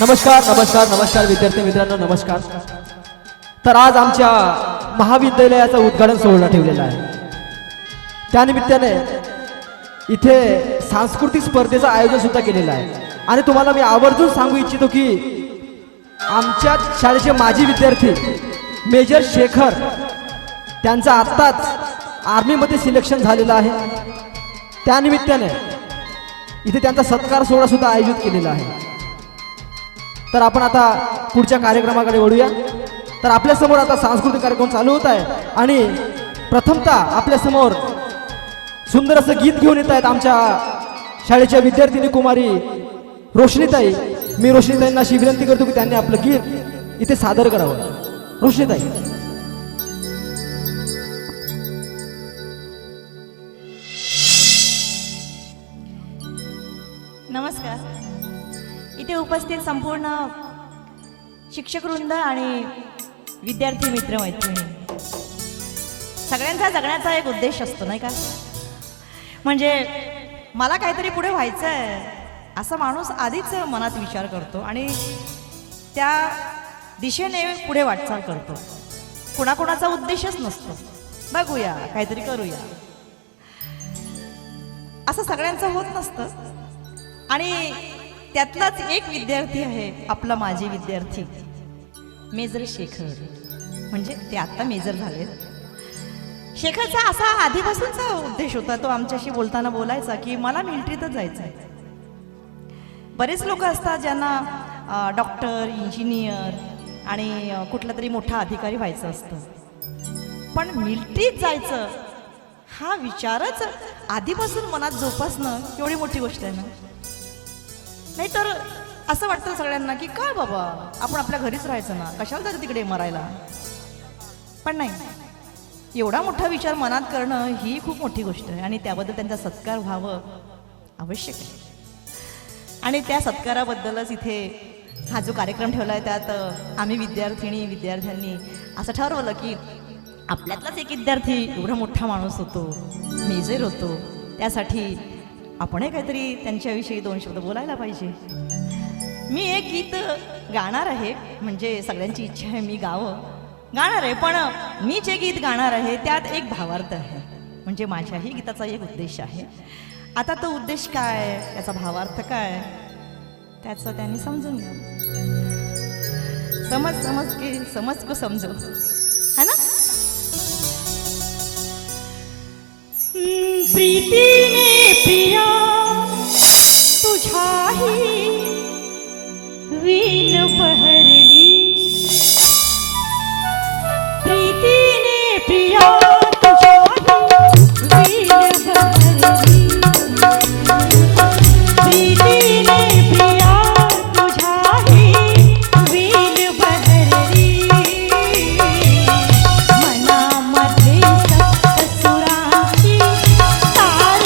नमस्कार नमस्कार नमस्कार विद्यार्थी मित्रांनो नमस्कार। तर आज आमच्या महाविद्यालयाचा उद्घाटन सोहळा ठेवलेला आहे। त्यानिमित्ताने इथे सांस्कृतिक स्पर्धेचं आयोजन सुद्धा केलेलं आहे आणि तुम्हाला मी आवर्जून सांगू इच्छितो की आमच्या शाळेचे माजी विद्यार्थी मेजर शेखर त्यांचा आत्ताच आर्मीमध्ये सिलेक्शन झालेलं आहे। त्यानिमित्ताने इथे त्यांचा सत्कार सोहळा सुद्धा आयोजित केलेला आहे। तर आपण आता पुढच्या कार्यक्रमाकडे वळूया। तर आपल्या समोर आता सांस्कृतिक कार्यक्रम चालू होत आहे आणि प्रथमतः आपल्या समोर सुंदर असं गीत घेऊन येत आहेत आमच्या शाळेच्या विद्यार्थिनी कुमारी रोशनीताई। मी रोशनीताईंना अशी विनंती करतो की त्यांनी आपलं गीत इथे सादर करावं। रोशनीताई। नमस्कार। इथे उपस्थित संपूर्ण शिक्षकवृंद आणि विद्यार्थी मित्रमैत्रिणी सगळ्यांचा जगण्याचा एक उद्देश असतो नाही का? म्हणजे मला काहीतरी पुढे व्हायचं आहे असा माणूस आधीच मनात विचार करतो आणि त्या दिशेने पुढे वाटचाल करतो। कोणाकोणाचा उद्देशच नसतो, बघूया काहीतरी करूया असं सगळ्यांचं होत नसतं। आणि त्यातलाच एक विद्यार्थी आहे आपला माजी विद्यार्थी मेजर शेखर, म्हणजे ते आता मेजर झाले। शेखरचा असा आधीपासूनचा उद्देश होता, तो आमच्याशी बोलताना बोलायचा की मला मिलिटरीतच जायचं आहे। बरेच लोक असतात ज्यांना डॉक्टर, इंजिनियर आणि कुठला तरी मोठा अधिकारी व्हायचं असतं, पण मिलिटरीत जायचं हा विचारच आधीपासून मनात जोपासणं एवढी मोठी गोष्ट आहे ना। नाही तर असं वाटतं सगळ्यांना की काय बाबा आपण आपल्या घरीच राहायचं ना, कशाला जायचं तिकडे मरायला। पण नाही, एवढा मोठा विचार मनात करणं ही खूप मोठी गोष्ट आहे आणि त्याबद्दल त्यांचा सत्कार व्हावं आवश्यक आहे। आणि त्या सत्काराबद्दलच इथे हा जो कार्यक्रम ठेवला आहे त्यात आम्ही विद्यार्थ्यांनी असं ठरवलं की आपल्यातलाच एक विद्यार्थी एवढा मोठा माणूस होतो, मेजर होतो, त्यासाठी आपणही काहीतरी त्यांच्याविषयी दोन शब्द बोलायला पाहिजे। मी एक गीत गाणार आहे, म्हणजे सगळ्यांची इच्छा आहे मी गाणार आहे, पण मी जे गीत गाणार आहे त्यात एक भावार्थ आहे, म्हणजे माझ्याही गीताचा एक उद्देश आहे। आता तो उद्देश काय, त्याचा भावार्थ काय, त्याचं त्यांनी समजून घ्या। समज को समजो, है ना? प्रीतीने प्रिया तुझ्याही वीण बहरली, प्रीतीने प्रिया तार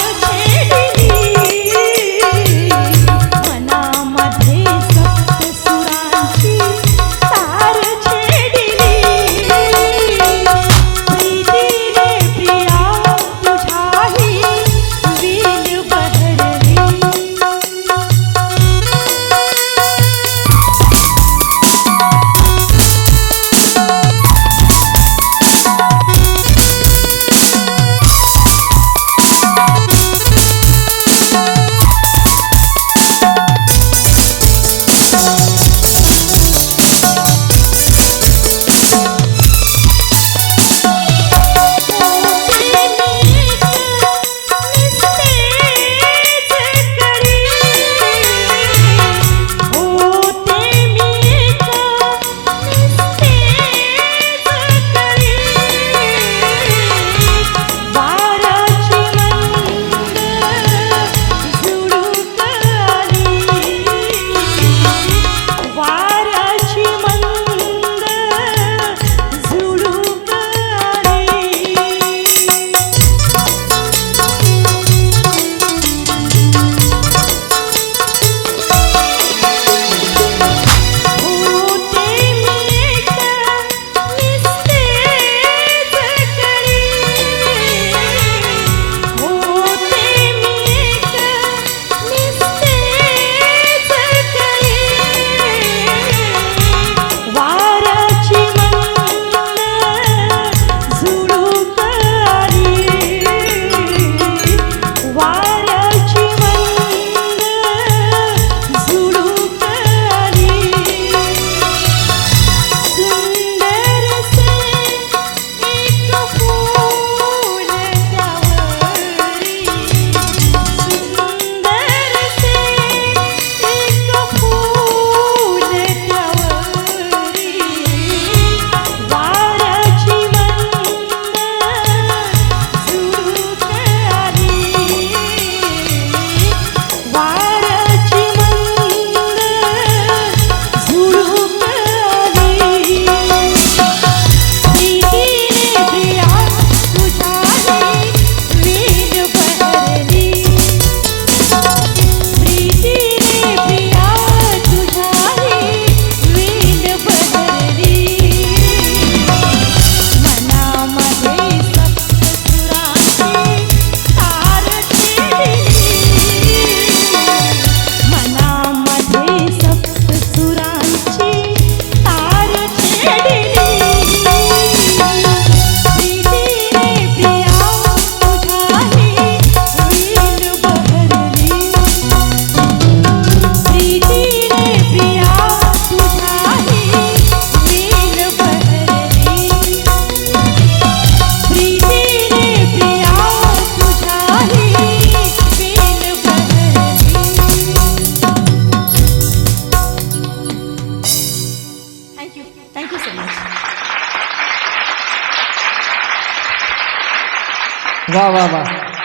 वा वा वा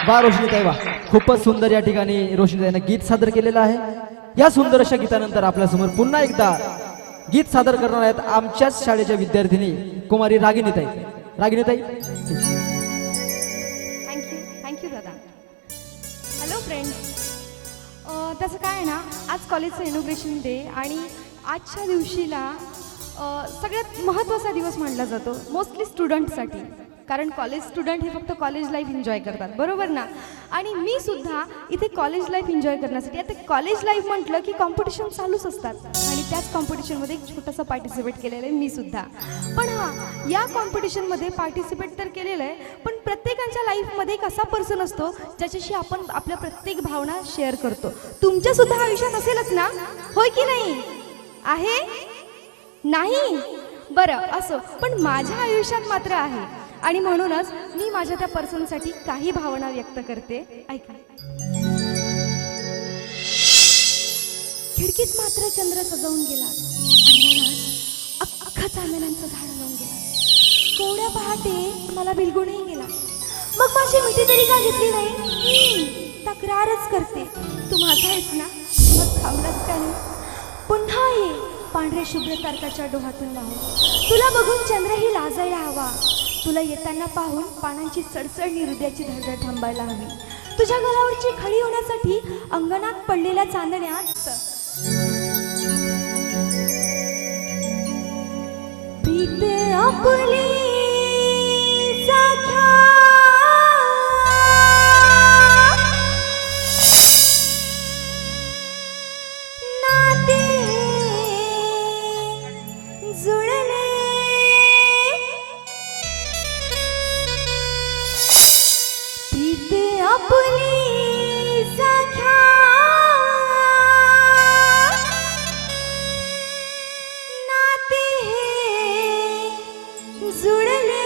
वा रोशनीताई वा, खूपच सुंदर या ठिकाणी रोशनीताईनं गीत सादर केलेलं आहे. या सुंदर अशा गीतानंतर आपल्यासमोर पुन्हा एकदा गीत सादर करणार आहेत आमच्याच शाळेच्या विद्यार्थिनी कुमारी रागिनीताई. रागिनीताई थँक्यू दादा. हॅलो फ्रेंड्स, त्याचं काय आहे ना, आज कॉलेजचं इनॉग्रेशन डे आणि आजच्या दिवशीला सगळ्यात महत्त्वाचा दिवस मानला जातो मोस्टली स्टुडंटसाठी, कारण कॉलेज स्टुडंट हे फक्त कॉलेज लाईफ एन्जॉय करतात, बरोबर ना. आणि मी सुद्धा इथे कॉलेज लाईफ एन्जॉय करण्यासाठी, आता कॉलेज लाईफ म्हटलं की कॉम्पिटिशन चालूच असतात आणि त्याच कॉम्पिटिशनमध्ये एक छोटंसं पार्टिसिपेट केलेलं आहे मी सुद्धा. पण हां, या कॉम्पिटिशनमध्ये पार्टिसिपेट तर केलेलं आहे, पण प्रत्येकाच्या लाईफमध्ये एक असा पर्सन असतो ज्याच्याशी आपण आपल्या प्रत्येक भावना शेअर करतो. तुमच्यासुद्धा आयुष्यात असेलच ना, होय की नाही? आहे नाही? बरं असो, पण माझ्या आयुष्यात मात्र आहे आणि म्हणूनच मी माझ्या त्या पर्सनसाठी काही भावना व्यक्त करते. ऐका. खिडकीत मात्र चंद्र सजवून गेला, अंगणात अख्खा चांदण्यांचं झाड लावून गेला. कोवड्या पहाटे मला बिलगुणही गेला. मग माझी मिठी तरी का घेतली नाही? तक्रारच करते, तू माझा आहेस ना, मग थांबलाच का नाही? पुन्हा ये पांढऱ्या शुभ्र तारकाच्या डोहातून वाहून, तुला बघून चंद्रही लाजायला हवा. तुला येताना पाहून पानांची सडसडणी, हृदयाची धडधड थांबायला हवी. तुझ्या गलावरची खळी होण्यासाठी अंगणात पडलेल्या चांदण्यात प्रीत आपली जाग्या नाते जुळले. प्रीत आपली जाग्या नाते जुळले.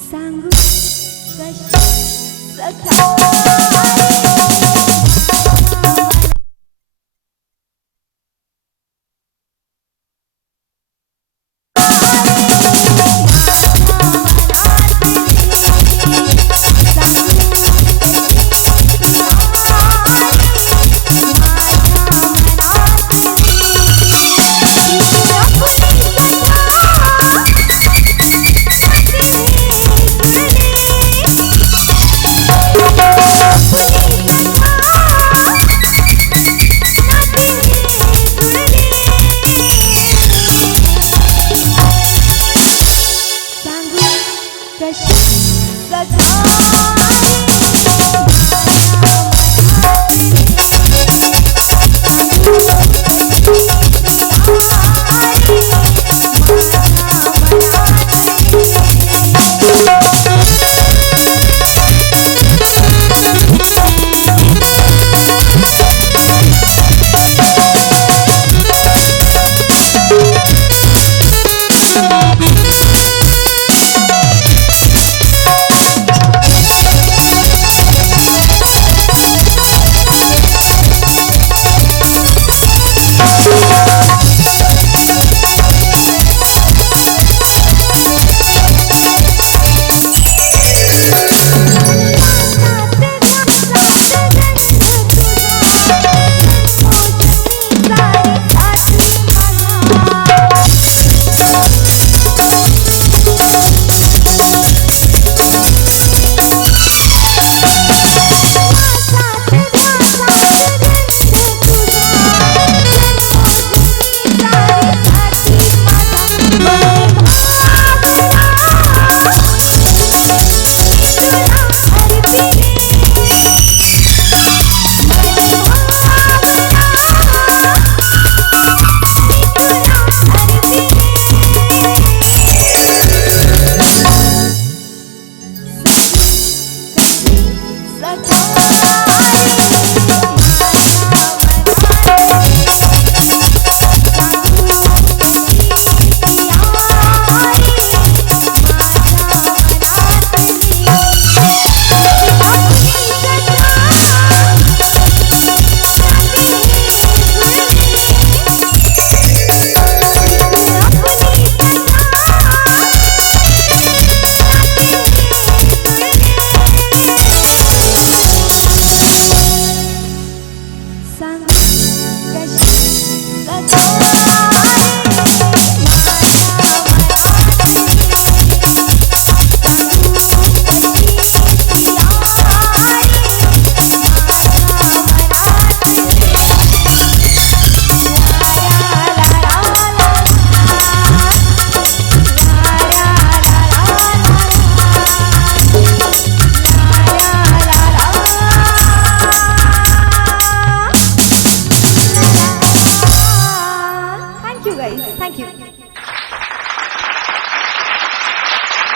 सांगू कशी सखा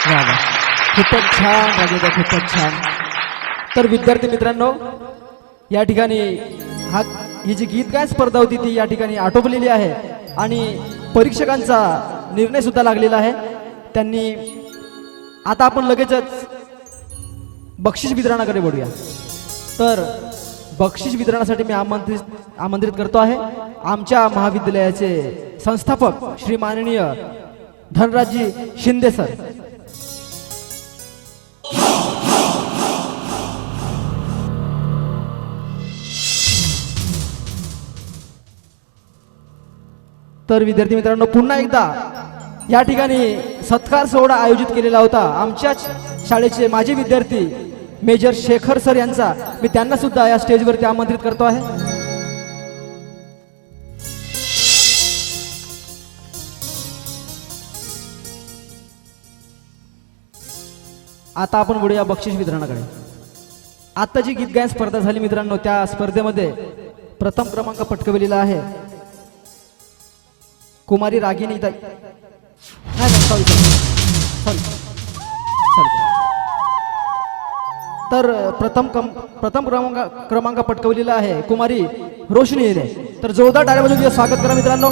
वा वा. खूपच छान राजेदा, खूपच छान. तर विद्यार्थी मित्रांनो, या ठिकाणी ही जी गीत गायन स्पर्धा होती ती या ठिकाणी आटोपलेली आहे आणि परीक्षकांचा निर्णय सुद्धा लागलेला आहे. त्यांनी आता आपण लगेचच बक्षीस वितरणाकडे वळूया. तर बक्षीस वितरणासाठी मी आमंत्रित करतो आहे आमच्या महाविद्यालयाचे संस्थापक श्री माननीय धनराजजी शिंदे सर. तर विद्यार्थी मित्रांनो, पुन्हा एकदा या ठिकाणी सत्कार सोहळा आयोजित केलेला होता आमच्याच शाळेचे माजी विद्यार्थी मेजर शेखर सर यांचा. मी त्यांना सुद्धा या स्टेजवरती आमंत्रित करतो आहे. आता आपण वळूया बक्षीस वितरणाकडे. आता जी गीत गायन स्पर्धा झाली मित्रांनो, त्या स्पर्धेमध्ये प्रथम क्रमांक पटकवलेला आहे कुमारी रागिनी ताई. नाही सॉरी. तर प्रथम क्रमांक पटकवलेला आहे कुमारी रोशनी हिरे. तर जोरदार टाळ्या स्वागत करा मित्रांनो.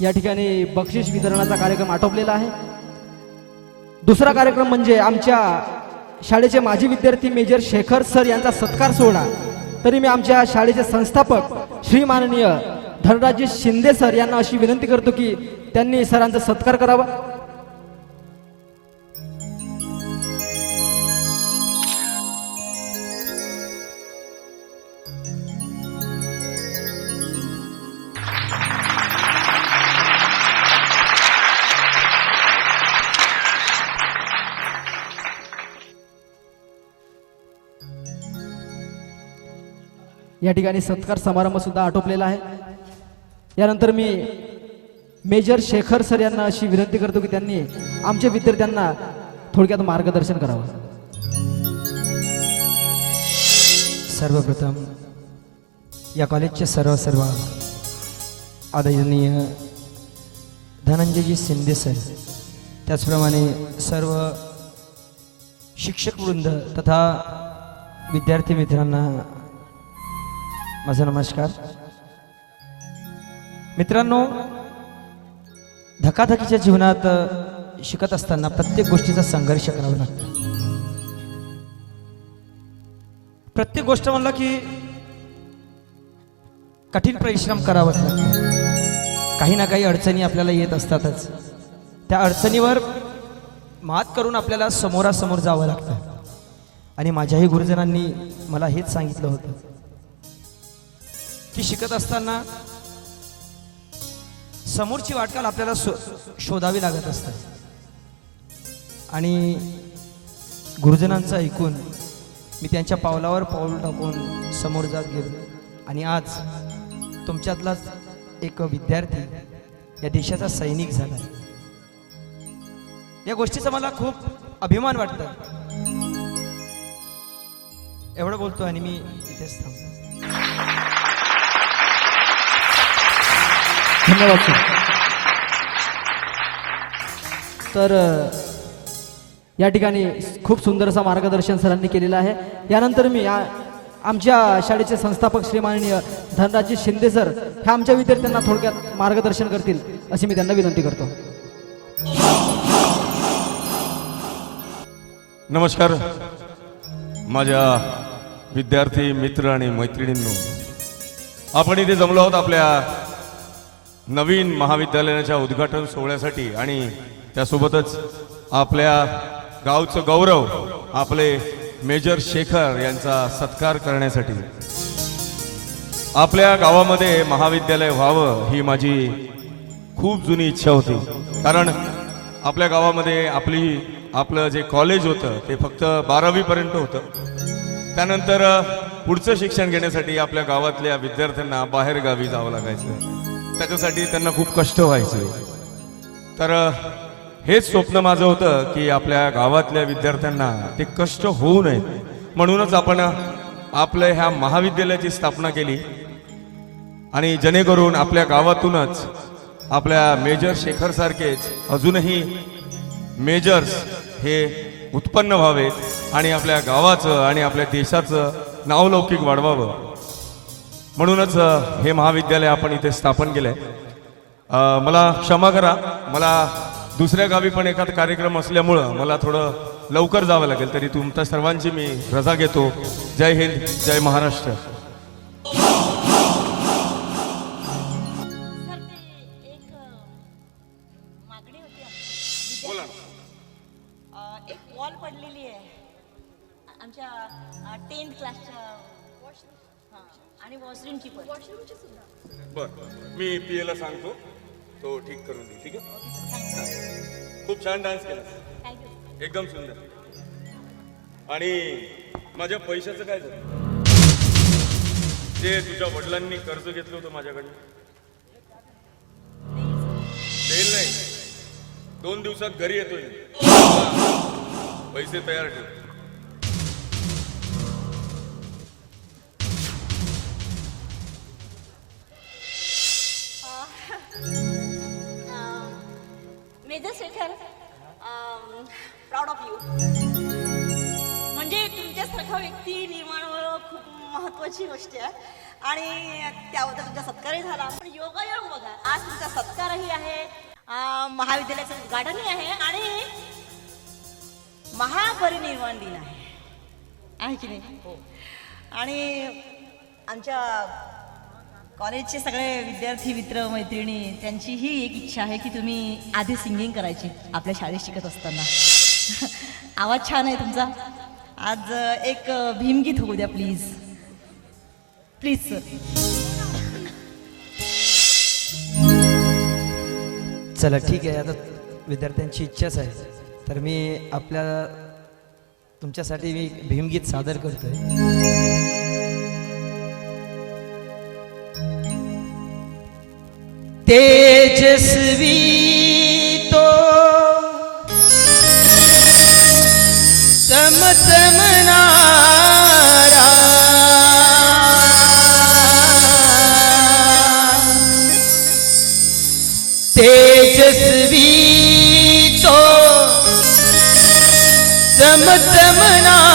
या ठिकाणी बक्षीस वितरणाचा कार्यक्रम आटोपलेला आहे. दुसरा कार्यक्रम म्हणजे आमच्या शाळेचे माजी विद्यार्थी मेजर शेखर सर यांचा सत्कार सोहळा. तरी मी आमच्या शाळेचे संस्थापक श्री माननीय धनराजजी शिंदे सर यांना अशी विनंती करतो की त्यांनी सरांचा सत्कार करावा. या ठिकाणी सत्कार समारंभ सुद्धा आटोपलेला आहे. यानंतर मी मेजर शेखर सर यांना अशी विनंती करतो की त्यांनी आमच्या विद्यार्थ्यांना थोडक्यात मार्गदर्शन करावं. सर्वप्रथम या कॉलेजचे सर्व आदरणीय धनंजयजी शिंदे सर, त्याचप्रमाणे सर्व शिक्षकवृंद तथा विद्यार्थी मित्रांना माझा नमस्कार. मित्रांनो, धकाधकीच्या जीवनात शिकत असताना प्रत्येक गोष्टीचा संघर्ष करावा लागतो. प्रत्येक गोष्ट म्हणलं की कठीण परिश्रम करावाच लागतो. काही ना काही अडचणी आपल्याला येत असतातच. त्या अडचणीवर मात करून आपल्याला समोरासमोर जावं लागतं. आणि माझ्याही गुरुजनांनी मला हेच सांगितलं होतं की शिकत असताना समोरची वाटचाल आपल्याला शोधावी लागत असते. आणि गुरुजनांचं ऐकून मी त्यांच्या पावलावर पाऊल टाकून समोर जात गेलो. आणि आज तुमच्यातलाच एक विद्यार्थी या देशाचा सैनिक झाला. या गोष्टीचा मला खूप अभिमान वाटतं. एवढं बोलतो आणि मी इथेच थांबतो. धन्यवाद सर. तर या ठिकाणी खूप सुंदर असं मार्गदर्शन सरांनी केलेलं आहे. यानंतर मी आमच्या शाळेचे संस्थापक श्री माननीय धनराजजी शिंदे सर हे आमच्या विद्यार्थ्यांना थोडक्यात मार्गदर्शन करतील अशी मी त्यांना विनंती करतो. नमस्कार माझ्या विद्यार्थी मित्र आणि मैत्रिणींनो, आपण इथे जमलो आहोत आपल्या नवीन महाविद्यालयाच्या उद्घाटन सोहळ्यासाठी आणि त्यासोबतच आपल्या गावचं गौरव आपले मेजर शेखर यांचा सत्कार करण्यासाठी. आपल्या गावामध्ये महाविद्यालय व्हावं ही माझी खूप जुनी इच्छा होती. कारण आपल्या गावामध्ये आपलं जे कॉलेज होतं ते फक्त 12वी पर्यंत होतं. त्यानंतर पुढचं शिक्षण घेण्यासाठी आपल्या गावातल्या विद्यार्थ्यांना बाहेर गावी जावं लागायचं. त्याच्यासाठी त्यांना खूप कष्ट व्हायचे. तर हेच स्वप्न माझं होतं की आपल्या गावातल्या विद्यार्थ्यांना ते कष्ट होऊ नयेत म्हणूनच आपण आपल्या ह्या महाविद्यालयाची स्थापना केली आणि जेणेकरून आपल्या गावातूनच आपल्या मेजर शेखर सारखेच अजूनही मेजर्स हे उत्पन्न व्हावेत आणि आपल्या गावाचं आणि आपल्या देशाचं नावलौकिक वाढवावं म्हणूनच हे महाविद्यालय आपण इथे स्थापन केलंय. मला क्षमा करा, मला दुसऱ्या गावी पण एखादा कार्यक्रम असल्यामुळं मला थोडं लवकर जावं लागेल. तरी तुमच्या सर्वांची मी रजा घेतो. जय हिंद, जय महाराष्ट्र. सर ते एक मागणी होती आमची. बोला. एक वॉल पडलेली आहे आमच्या 10th क्लासच्या आणि वॉशरूमची पण. बर, मी पीएला सांगतो, तो ठीक करून देईल. ठीक आहे. खूप छान डान्स केला, एकदम सुंदर. आणि माझ्या पैशाचं काय झालं? जे तुझ्या वडिलांनी कर्ज घेतलं होतं माझ्याकडे देईल नाही. 2 दिवसात घरी येतोय. पैसे तयार ठेव. Major Shekhar, proud of you. म्हणजे तुमच्यासारखा व्यक्ती निर्माण होणं खूप महत्वाची गोष्ट आहे आणि त्याबद्दल तुमचा सत्कारही झाला. पण योगायोग बघा, आज तुमचा सत्कारही आहे, महाविद्यालयाचं उद्घाटनही आहे आणि महापरिनिर्वाण दिन आहे की नाही? आणि आमच्या कॉलेजचे सगळे विद्यार्थी मित्र मैत्रिणी त्यांची ही एक इच्छा आहे की तुम्ही आधी सिंगिंग करायची आपल्या शाळेत शिकत असताना. आवाज छान आहे तुमचा. आज एक भीमगीत होऊ द्या प्लीज, प्लीज सर. चला ठीक आहे, आता विद्यार्थ्यांची इच्छाच आहे तर मी तुमच्यासाठी मी भीमगीत सादर करतोय. तेजस्वी तो चमचमनारा तेजस्वी तो चमचमनारा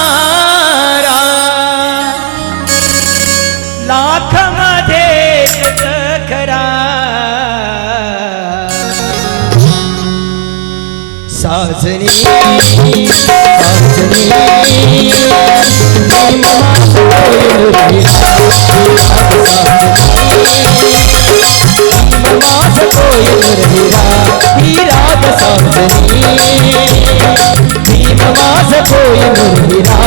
लाखामध्ये खरा साजनी साजनी माझ कोयल रहिरा ही राग साजनी भीम माझ कोयल रहिरा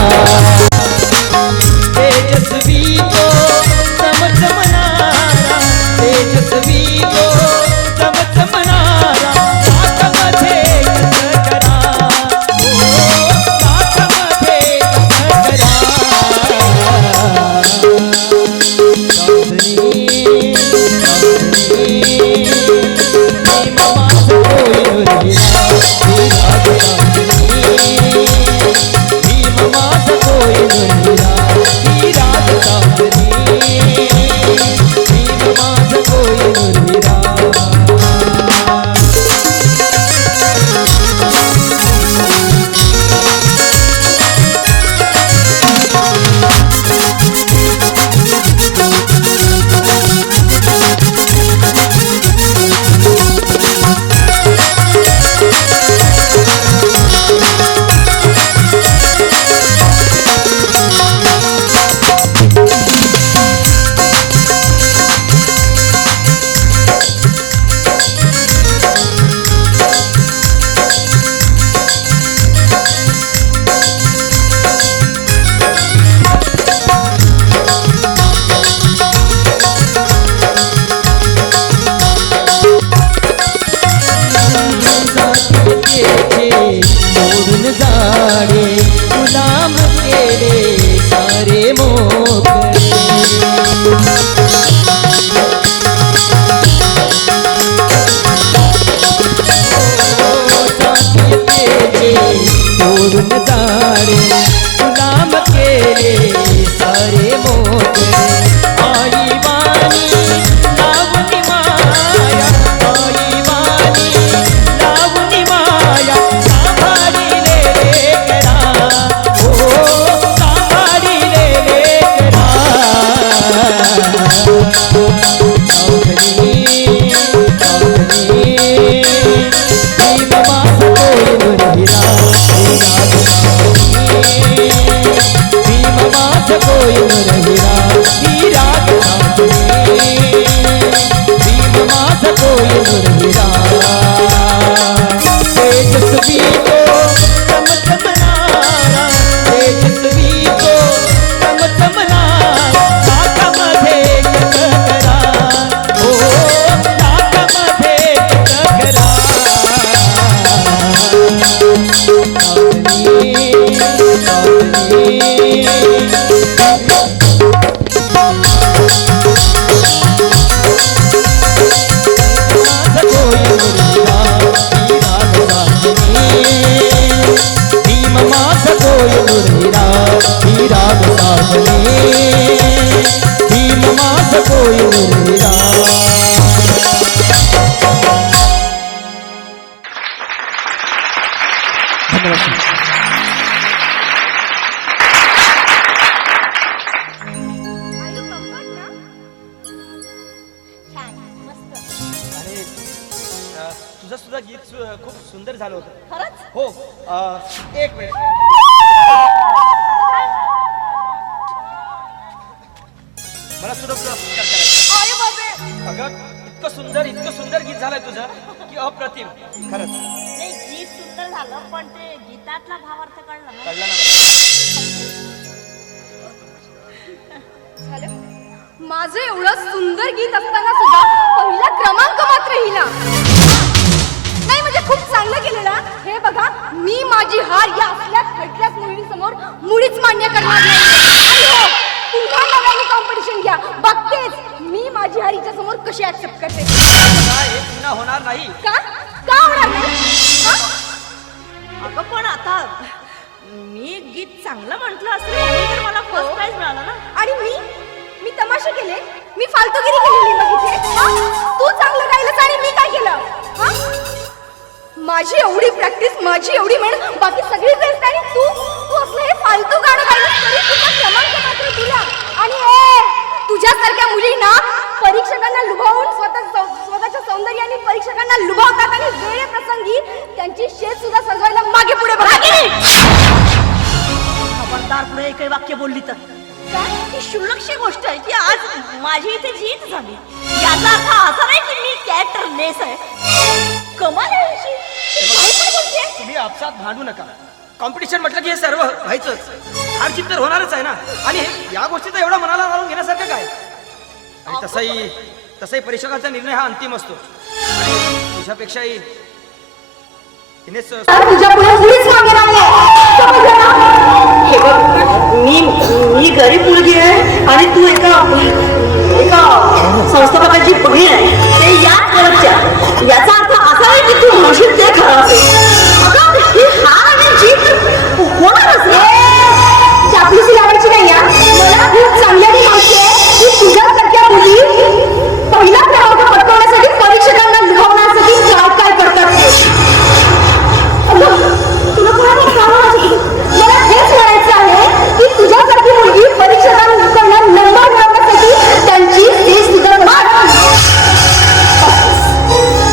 माझ कोहिनूर हिरा ही राग साजनी भीम माझ कोहिनूर हिरा तेजस्वी तो चमचमणारा तेजस्वी तो चमचमणारा लाखामध्ये एक करा हो लाखामध्ये एक करा तुझं सुद्धा गीत खूप सुंदर झालं होतं खरंच हो एक मिनिट मला सुद्धा पुरस्कार करायचा अरे बापरे अगं इतकं सुंदर गीत झालंय तुझं की अप्रतिम खरंच नाही गीत सुंदर झालं पण ते गीतातला भावार्थ कळला ना कळलं ना झालं माझं एवढं सुंदर गीत असताना सुद्धा पहिला क्रमांक मात्र हिला नाही म्हणजे खूप चांगलं केलेला हे बघा मी माझी हार या असल्या खटल्यास मुलींसमोर मुळीच मान्य करणार नाही आणि हो पुन्हा नव्याने कॉम्पिटिशन घ्या बघतेच मी माझी हार हिच्या समोर कशी ऍक्सेप्ट करते हे पुन्हा होणार नाही का का होणार नाही हा? अगं पण आता मी गीत चांगलं म्हटलं असलं म्हणून तर मला फर्स्ट प्राइज मिळाला ना आणि मी तमाशे केले मी फालतूगिरी केलेली मग इथे हा? तू चांगलं गायलंस आणि मी काय केलं हा? माझी एवढी प्रॅक्टिस माझी एवढी मेहनत बाकी सगळी बेस्ट आणि तू असलं हे फालतू गाणं गायलंस तरी तुझा क्रमांक मात्र तुला आणि तुझ्यासारख्या मुलींना परीक्षकांना लुभावून स्वतःच्या सौंदर्याने परीक्षकांना लुभावतात आणि वेळे प्रसंगी त्यांची शेत सुद्धा सजवायला मागे पुढे बघा खबरदार पुढे एकही वाक्य बोलली तर काय ही क्षुल्लकशी गोष्ट आहे की आज माझी इथे जीत झाली याचा अर्थ असा नाही की मी कॅरेक्टर लेस आहे कमाल आहे अशी. काय पण बोलतेय? तुम्ही आपसात भांडू नका कॉम्पिटिशन म्हटलं की हे सर्व व्हायचंच हार जीत तर होणारच आहे ना आणि या गोष्टीचा एवढा मनाला लावून घेण्यासारखं काय आणि तसाही परीक्षकांचा निर्णय हा अंतिम असतो आणि तुझ्यापेक्षाही हिनेच तुझ्या पुढे मुलीच मागे नाहीये समजलं ना हे बघ मी गरीब मुलगी आहे आणि तू एका संस्थापकाची बहीण आहे ते या कळच्या याचा अर्थ असा आहे की तू म्हणशील ते खरं असेल ही हार आणि जीत होणारच चापलूसी लावायची नाही या मला खूप चांगल्याने माहिती आहे की तुझ्यासारख्या मुली पहिला क्रमांक पटकवण्यासाठी परीक्षकांना लुभावण्यासाठी काय काय करतात तुला कोणाला सांगायचं मला हेच म्हणायचं आहे की तुझ्यासारखी मुलगी परीक्षकांकडून नंबर मिळवण्यासाठी त्यांची फीस सुद्धा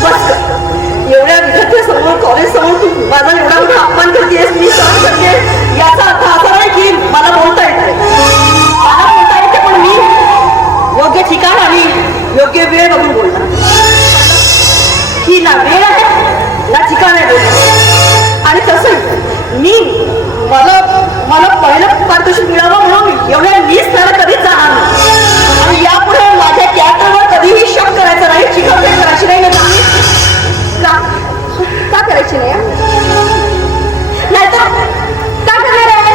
बस एवढ्या विद्यार्थ्यासमोर कॉलेज समोर तू माझा एवढा मोठा अपमान करतेस मी सहन करते याचा अर्थ असा नाही की मला बोलता येत मला बोलता येते पण मी योग्य ठिकाण आणि योग्य वेळ बघून बोलणार ही ना वेळ आहे ना ठिकाण आहे बोलणार आणि तसं मी मला पहिलं पारितोषिक मिळावं म्हणून एवढ्या वीस त्याला कधीच जाणार नाही आणि यापुढे माझ्या कॅरेक्टरवर कधीही शक करायचं नाही चिकन करायची नाही का करायची नाही नाहीतर का करणार आहे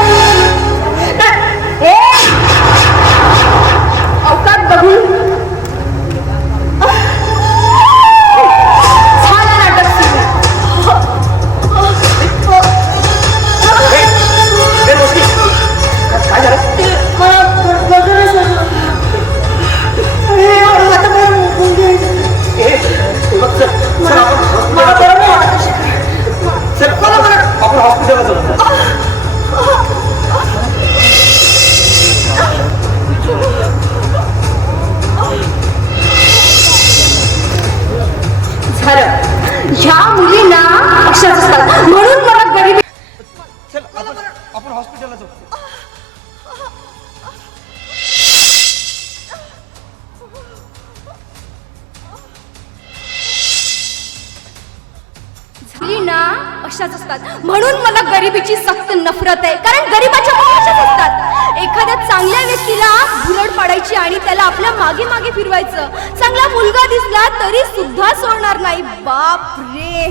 अवकाश बघून झालं नाटक काय झालं अशाच असतात म्हणून मला गरिबीची सक्त नफरत आहे कारण गरिबाच्या भाव अशाच असतात एखाद्या चांगल्या व्यक्तीला भुरळ पाडायची आणि त्याला आपल्या मागे मागे फिरवायचं चांगला मुलगा दिसला तरी सुद्धा सोडणार नाही बाप रे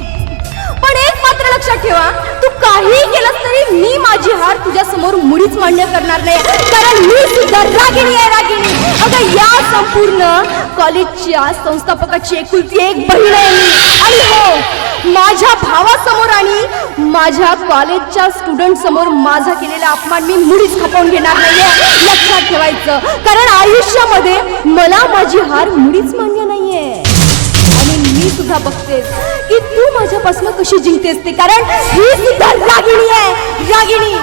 पण एक मात्र लक्षात ठेवा तू काहीही केलंस तरी मी माझी हार तुझ्या समोर मुळीच मान्य करणार नाही कारण मी सुद्धा रागिणी आहे रागिणी अगं या संपूर्ण कॉलेजच्या संस्थापकाची एकुलती एक बहीण आहे मी आणि हो माझ्या भावासमोर आणि माझ्या कॉलेजच्या स्टुडंट समोर माझा केलेला अपमान मी मुळीच खपवून घेणार नाहीये लक्षात ठेवायचं कारण आयुष्यामध्ये मला माझी हार मुळीच मान्य नाहीये आणि मी सुद्धा बघते की तू माझ्यापासून कशी जिंकतेस ते कारण ही सुद्धा रागिणी आहे रागिणी